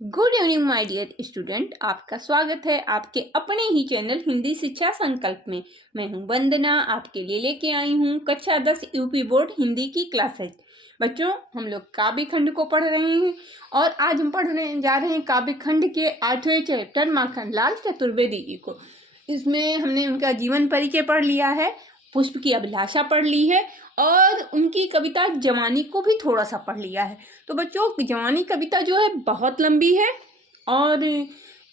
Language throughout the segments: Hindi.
Good evening my dear student, आपका स्वागत है आपके अपने ही चैनल हिंदी शिक्षा संकल्प में। मैं हूं वंदना, आपके लिए लेके आई हूं कक्षा 10 यूपी बोर्ड हिंदी की क्लासेज। बच्चों, हम लोग काव्य खंड को पढ़ रहे हैं और आज हम पढ़ने जा रहे हैं काव्य खंड के 8वें चैप्टर माखनलाल चतुर्वेदी जी को। इसमें हमने उनका जीवन परिचय पढ़ लिया है, पुष्प की अभिलाषा पढ़ ली है और उनकी कविता जवानी को भी थोड़ा सा पढ़ लिया है। तो बच्चों, जवानी कविता जो है बहुत लंबी है और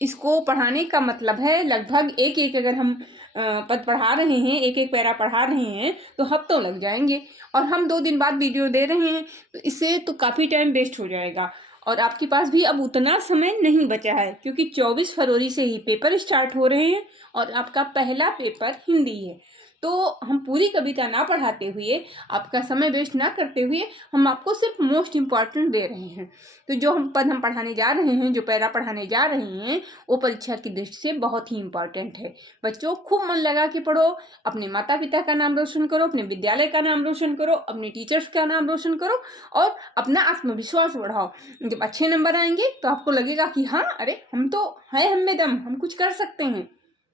इसको पढ़ाने का मतलब है लगभग एक एक, अगर हम पद पढ़ा रहे हैं, एक एक पैरा पढ़ा रहे हैं तो हफ्तों लग जाएंगे और हम 2 दिन बाद वीडियो दे रहे हैं, तो इससे तो काफ़ी टाइम वेस्ट हो जाएगा और आपके पास भी अब उतना समय नहीं बचा है क्योंकि 24 फरवरी से ही पेपर स्टार्ट हो रहे हैं और आपका पहला पेपर हिंदी है। तो हम पूरी कविता ना पढ़ाते हुए, आपका समय वेस्ट ना करते हुए, हम आपको सिर्फ मोस्ट इम्पॉर्टेंट दे रहे हैं। तो जो हम पद हम पढ़ाने जा रहे हैं, जो पैरा पढ़ाने जा रहे हैं, वो परीक्षा की दृष्टि से बहुत ही इम्पॉर्टेंट है। बच्चों, खूब मन लगा के पढ़ो, अपने माता पिता का नाम रोशन करो, अपने विद्यालय का नाम रोशन करो, अपने टीचर्स का नाम रोशन करो और अपना आत्मविश्वास बढ़ाओ। जब अच्छे नंबर आएंगे तो आपको लगेगा कि हाँ, अरे हम तो है, हम में दम, हम कुछ कर सकते हैं,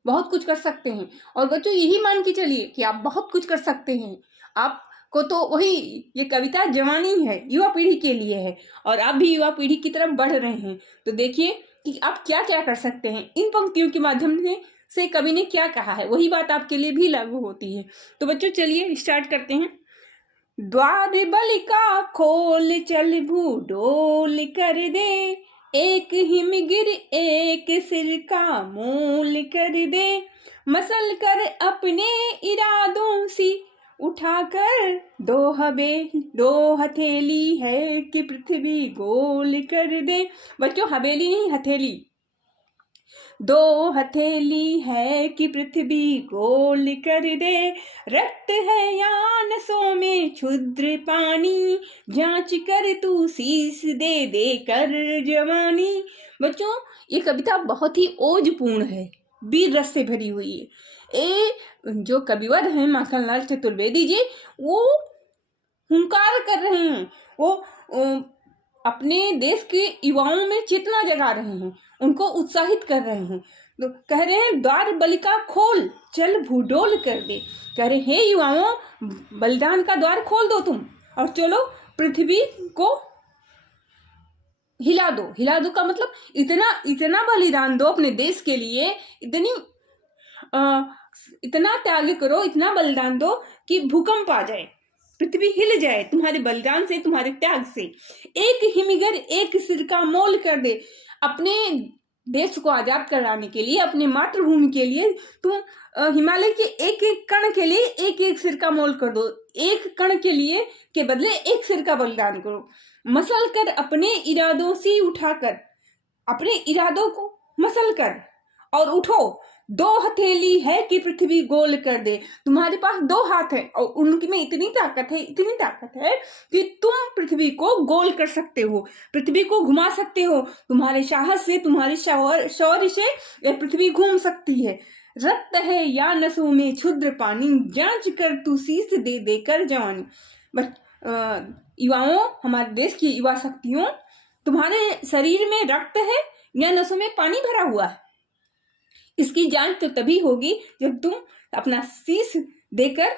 बहुत कुछ कर सकते हैं। और बच्चों, यही मान के चलिए कि आप बहुत कुछ कर सकते हैं। आपको तो वही, ये कविता जवानी है, युवा पीढ़ी के लिए है और आप भी युवा पीढ़ी की तरफ बढ़ रहे हैं। तो देखिए कि आप क्या क्या कर सकते हैं। इन पंक्तियों के माध्यम से कवि ने क्या कहा है, वही बात आपके लिए भी लागू होती है। तो बच्चों, चलिए स्टार्ट करते हैं। द्वार बलिका खोल चल भूडोल कर दे, एक हिमगिर एक सिर का मोल कर दे, मसल कर अपने इरादों सी उठाकर दो हथेली है कि पृथ्वी गोल कर दे। बच्चों, हवेली नहीं, हथेली। दो हथेली है कि पृथ्वी गोल कर दे, रक्त है या नसों में क्षुद्र पानी, जांच कर तू शीश दे दे कर जवानी। बच्चों, ये कविता बहुत ही ओजपूर्ण है, वीर रस से भरी हुई है। जो कविवर हैं माखनलाल चतुर्वेदी जी, वो हुंकार कर रहे हैं, वो अपने देश के युवाओं में चेतना जगा रहे हैं, उनको उत्साहित कर रहे हैं। तो कह रहे हैं, द्वार बलिका खोल चल भूडोल कर दे। कह रहे, हे युवाओं, बलिदान का द्वार खोल दो तुम और चलो पृथ्वी को हिला दो। हिला दो का मतलब इतना बलिदान दो अपने देश के लिए, इतना त्याग करो, इतना बलिदान दो कि भूकंप आ जाए, पृथ्वी हिल जाए तुम्हारे बलिदान से, तुम्हारे त्याग से। एक हिमगर एक सिर का मोल कर दे। अपने देश को आजाद कराने के लिए, अपने मातृभूमि के लिए तुम हिमालय के एक एक कण के लिए एक एक सिर का मोल कर दो। एक कण के लिए के बदले एक सिर का बलिदान करो। मसल कर अपने इरादों से उठाकर, अपने इरादों को मसल कर और उठो। दो हथेली है कि पृथ्वी गोल कर दे। तुम्हारे पास 2 हाथ है और उनमें इतनी ताकत है कि तुम पृथ्वी को गोल कर सकते हो, पृथ्वी को घुमा सकते हो। तुम्हारे साहस से, तुम्हारे शौर्य से यह पृथ्वी घूम सकती है। रक्त है या नसों में क्षुद्र पानी, जांच कर तू शीश दे देकर जवानी। युवाओं, हमारे देश की युवा शक्तियों, तुम्हारे शरीर में रक्त है या नसों में पानी भरा हुआ है। इसकी जांच तो तभी होगी जब तुम अपना शीश देकर,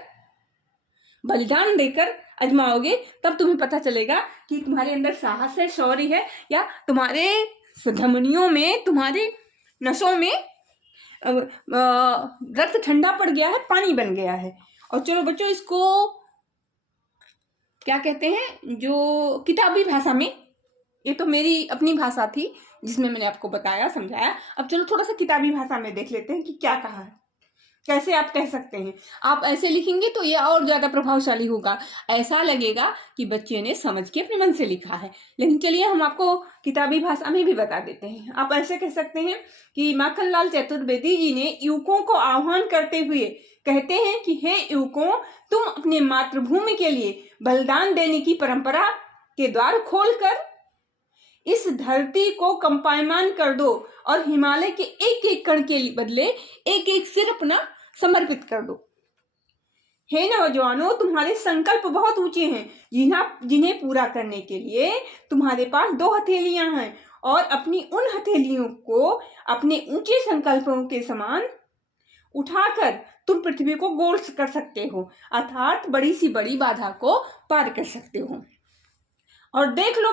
बलिदान देकर आजमाओगे, तब तुम्हें पता चलेगा कि तुम्हारे अंदर साहस है, शौर्य है, या तुम्हारे धमनियों में, तुम्हारे नसों में रक्त ठंडा पड़ गया है, पानी बन गया है। और चलो बच्चों, इसको क्या कहते हैं, जो किताबी भाषा में, ये तो मेरी अपनी भाषा थी जिसमें मैंने आपको बताया, समझाया। अब चलो थोड़ा सा किताबी भाषा में देख लेते हैं कि क्या कहा है, कैसे आप कह सकते हैं। आप ऐसे लिखेंगे तो ये और ज्यादा प्रभावशाली होगा, ऐसा लगेगा कि बच्चे ने समझ के अपने मन से लिखा है। लेकिन चलिए हम आपको किताबी भाषा में भी बता देते हैं। आप ऐसे कह सकते हैं कि माखनलाल चतुर्वेदी जी ने युवकों को आह्वान करते हुए कहते हैं कि हे युवकों, तुम अपने मातृभूमि के लिए बलिदान देने की परंपरा के द्वार खोलकर इस धरती को कंपायमान कर दो और हिमालय के एक एक कण के बदले एक एक सिर अपना समर्पित कर दो। हे नौजवानों, तुम्हारे संकल्प बहुत ऊंचे हैं, जिन्हें पूरा करने के लिए तुम्हारे पास 2 हथेलियां हैं और अपनी उन हथेलियों को अपने ऊंचे संकल्पों के समान उठाकर तुम पृथ्वी को गोल कर सकते हो, अर्थात बड़ी सी बड़ी बाधा को पार कर सकते हो। और देख लो,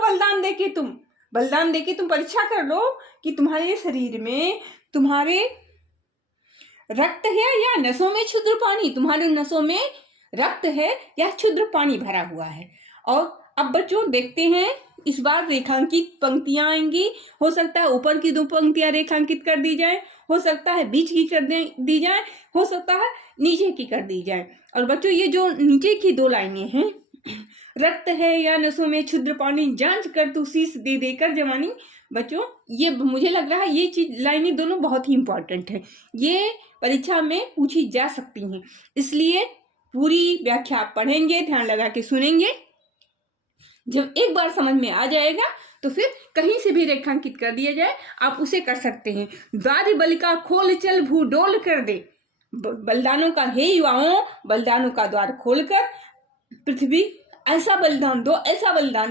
बलिदान देके तुम परीक्षा कर लो कि तुम्हारे शरीर में तुम्हारे रक्त है या नसों में क्षुद्र पानी, तुम्हारे नसों में रक्त है या क्षुद्र पानी भरा हुआ है। और अब बच्चों देखते हैं, इस बार रेखांकित पंक्तियां आएंगी। हो सकता है ऊपर की 2 पंक्तियां रेखांकित कर दी जाए, हो सकता है बीच की कर दी जाए, हो सकता है नीचे की कर दी जाए। और बच्चों ये जो नीचे की 2 लाइनें हैं, रक्त है या नसों में क्षुद्र पानी, जांच कर तू शीश दे देकर जवानी, बच्चों ये मुझे लग रहा है ये चीज लाइनें दोनों बहुत ही इंपॉर्टेंट है, ये परीक्षा में पूछी जा सकती हैं। इसलिए पूरी व्याख्या आप पढ़ेंगे, ध्यान लगा के सुनेंगे। जब एक बार समझ में आ जाएगा तो फिर कहीं से भी रेखांकित कर दिया जाए, आप उसे कर सकते हैं। द्वार बलिका खोल चल भूडोल कर दे, बलिदानों का हे युवाओं, बलिदानों का द्वार खोलकर पृथ्वी ऐसा बलिदान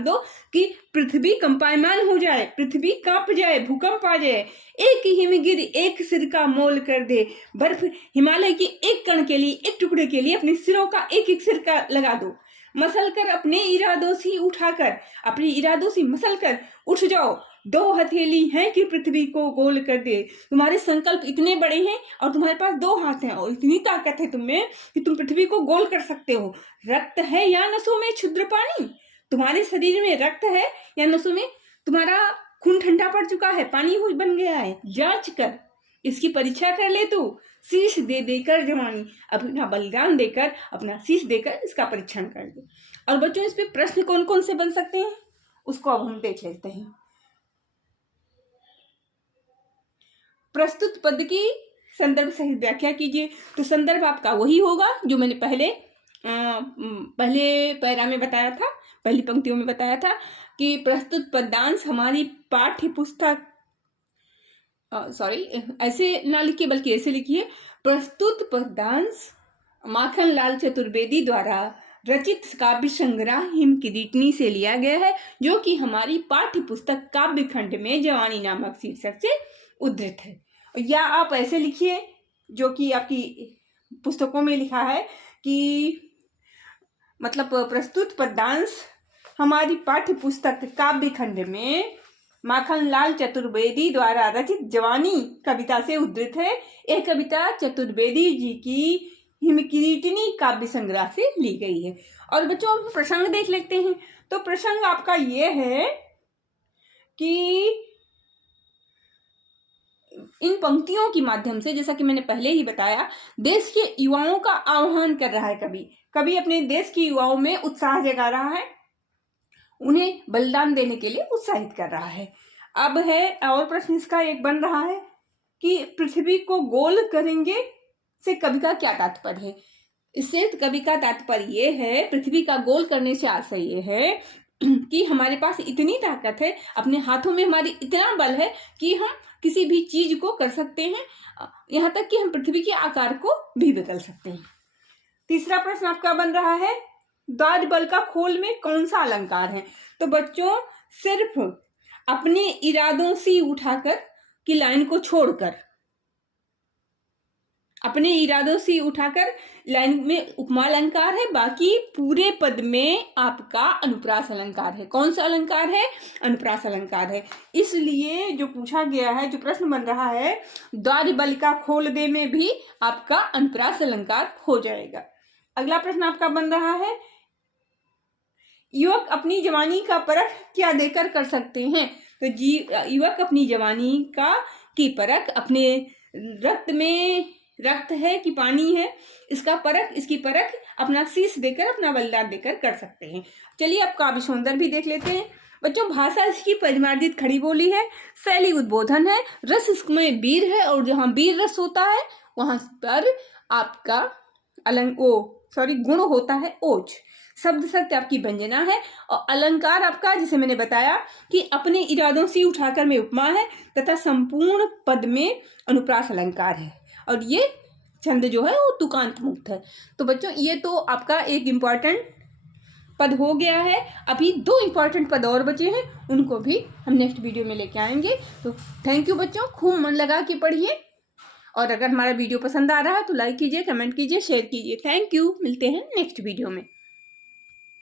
दो कि पृथ्वी कंपायमान हो जाए, पृथ्वी कांप जाए, भूकंप आ जाए। एक हिमगिर एक सिर का मोल कर दे, बर्फ हिमालय की एक कण के लिए, एक टुकड़े के लिए अपने सिरों का एक सिर का लगा दो। मसल कर अपने इरादों से उठाकर, अपने इरादों से मसल कर उठ जाओ, 2 हथेली हैं कि पृथ्वी को गोल कर दे। तुम्हारे संकल्प इतने बड़े हैं और तुम्हारे पास 2 हाथ हैं और इतनी ताकत है तुम में कि तुम पृथ्वी को गोल कर सकते हो। रक्त है या नसों में क्षुद्र पानी, तुम्हारे शरीर में रक्त है या नसों में तुम्हारा खून ठंडा पड़ चुका है, पानी बन गया है, जांच कर इसकी परीक्षा कर ले। तू शीश दे देकर जवानी, अपना बलिदान देकर, अपना शीश देकर इसका परीक्षण कर दे। और बच्चों इस पे प्रश्न कौन कौन से बन सकते हैं उसको अब हम देख लेते हैं। प्रस्तुत पद की संदर्भ सहित व्याख्या कीजिए। तो संदर्भ आपका वही होगा जो मैंने पहले पैरा में बताया था, पहली पंक्तियों में बताया था कि प्रस्तुत पद्यांश हमारी पाठ्य पुस्तक ऐसे ना लिखिए बल्कि ऐसे लिखिए, प्रस्तुत पद्यांश माखनलाल चतुर्वेदी द्वारा रचित काव्य संग्रह हिमकिरीटनी से लिया गया है, जो कि हमारी पाठ्य पुस्तक काव्य खंड में जवानी नामक शीर्षक से उद्धृत है। या आप ऐसे लिखिए जो कि आपकी पुस्तकों में लिखा है कि मतलब प्रस्तुत पद्यांश हमारी पाठ्य पुस्तक काव्य खंड में माखनलाल चतुर्वेदी द्वारा रचित जवानी कविता से उद्धृत है। यह कविता चतुर्वेदी जी की हिमकिरीटनी काव्य संग्रह से ली गई है। और बच्चों हम प्रसंग देख लेते हैं। तो प्रसंग आपका ये है कि इन पंक्तियों के माध्यम से, जैसा कि मैंने पहले ही बताया, देश के युवाओं का आह्वान कर रहा है, कभी अपने देश के युवाओं में उत्साह जगा रहा है, उन्हें बलिदान देने के लिए उत्साहित कर रहा है। अब है और प्रश्न इसका एक बन रहा है कि पृथ्वी को गोल करेंगे से कवि का क्या तात्पर्य है। इससे कवि का तात्पर्य ये है, पृथ्वी का गोल करने से आशय ये है कि हमारे पास इतनी ताकत है, अपने हाथों में हमारी इतना बल है कि हम किसी भी चीज को कर सकते हैं, यहाँ तक कि हम पृथ्वी के आकार को भी बदल सकते हैं। तीसरा प्रश्न आपका बन रहा है, द्वार बल का खोल में कौन सा अलंकार है। तो बच्चों सिर्फ अपने इरादों से उठाकर की लाइन को छोड़कर, अपने इरादों से उठाकर लाइन में उपमा अलंकार है, बाकी पूरे पद में आपका अनुप्रास अलंकार है। कौन सा अलंकार है? अनुप्रास अलंकार है। इसलिए जो पूछा गया है, जो प्रश्न बन रहा है, द्वार बल का खोल दे में भी आपका अनुप्रास अलंकार हो जाएगा। अगला प्रश्न आपका बन रहा है, युवक अपनी जवानी का परख क्या देकर कर सकते हैं। तो युवक अपनी जवानी की परख अपने रक्त में रक्त है कि पानी है, इसकी परख अपना शीश देकर, अपना बलिदान देकर कर सकते हैं। चलिए अब काव्य सौंदर्य भी देख लेते हैं। बच्चों भाषा इसकी परिमार्जित खड़ी बोली है, शैली उद्बोधन है, रस इसमें वीर है, और जहाँ वीर रस होता है वहां पर आपका गुण होता है ओज। शब्द शक्ति आपकी व्यंजना है, और अलंकार आपका, जिसे मैंने बताया कि अपने इरादों से उठाकर में उपमा है, तथा संपूर्ण पद में अनुप्रास अलंकार है, और ये छंद जो है वो तुकांत मुक्त है। तो बच्चों ये तो आपका एक इम्पॉर्टेंट पद हो गया है, अभी 2 इम्पॉर्टेंट पद और बचे हैं, उनको भी हम नेक्स्ट वीडियो में लेके आएंगे। तो थैंक यू बच्चों, खूब मन लगा के पढ़िए, और अगर हमारा वीडियो पसंद आ रहा है तो लाइक कीजिए, कमेंट कीजिए, शेयर कीजिए। थैंक यू, मिलते हैं नेक्स्ट वीडियो में।